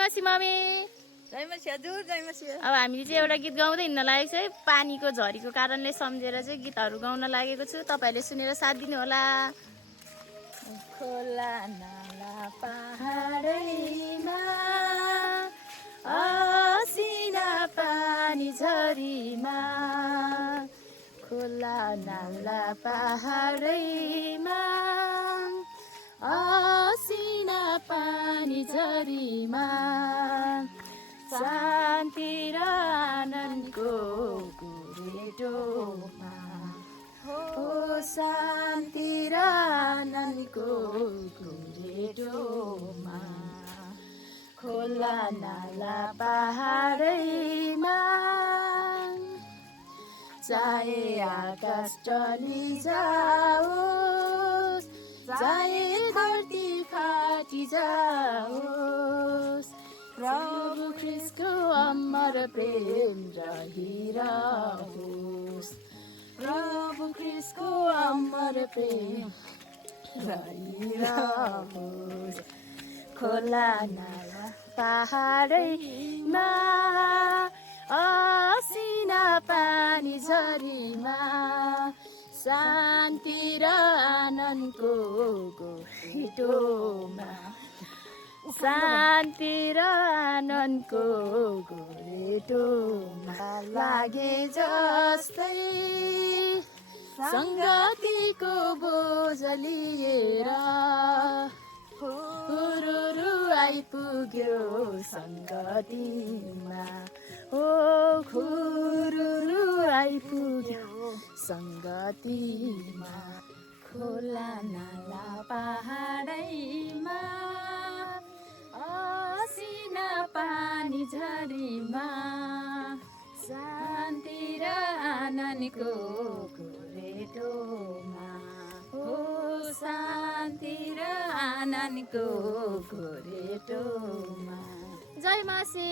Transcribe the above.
मासी मम्मी। जय मासी हजुर, जय मासी। अब हामीले चाहिँ एउटा गीत गाउँदै हिँड्न लागेको छ है। पानीको झरीको कारणले सम्झेर चाहिँ गीतहरू गाउन लागेको छु। तपाईँहरूले सुनेर साथ दिनु होला। खोला नाला पहाडैमा असिना पानी झरीमा, खोला नाला पहाडैमा असिना पानी झरीमा, शान्ति र आनन्दको गोरेटोमा, हो शान्ति र आनन्दको गोरेटोमा, खोला नाला पहाडैमा, चाहे आकाश टली जाओस्, चाहे धरती फाटी जाओस्, प्रभु ख्रीष्टको अमर प्रेम रहिरहोस्, प्रभु ख्रीष्टको अमर प्रेम रहिरहोस्, खोला नाला पहाडैमा असिना पानी झरीमा, शान्ति र आनन्दको गोरेटोमा, शान्ति र आनन्दको गोरेटोमा, लागे जस्तै सङ्गतिको बोझ लिएर हुरुरु आइपुग्यो सङ्गतिमा, ओ हुरुरु आइपुग्यो सङ्गतिमा, खोला नाला पहाडैमा असिना पानी झरीमा, शान्ति र आनन्दको गोरेटोमा, हो शान्ति र आनन्दको गोरेटोमा। जय मासी।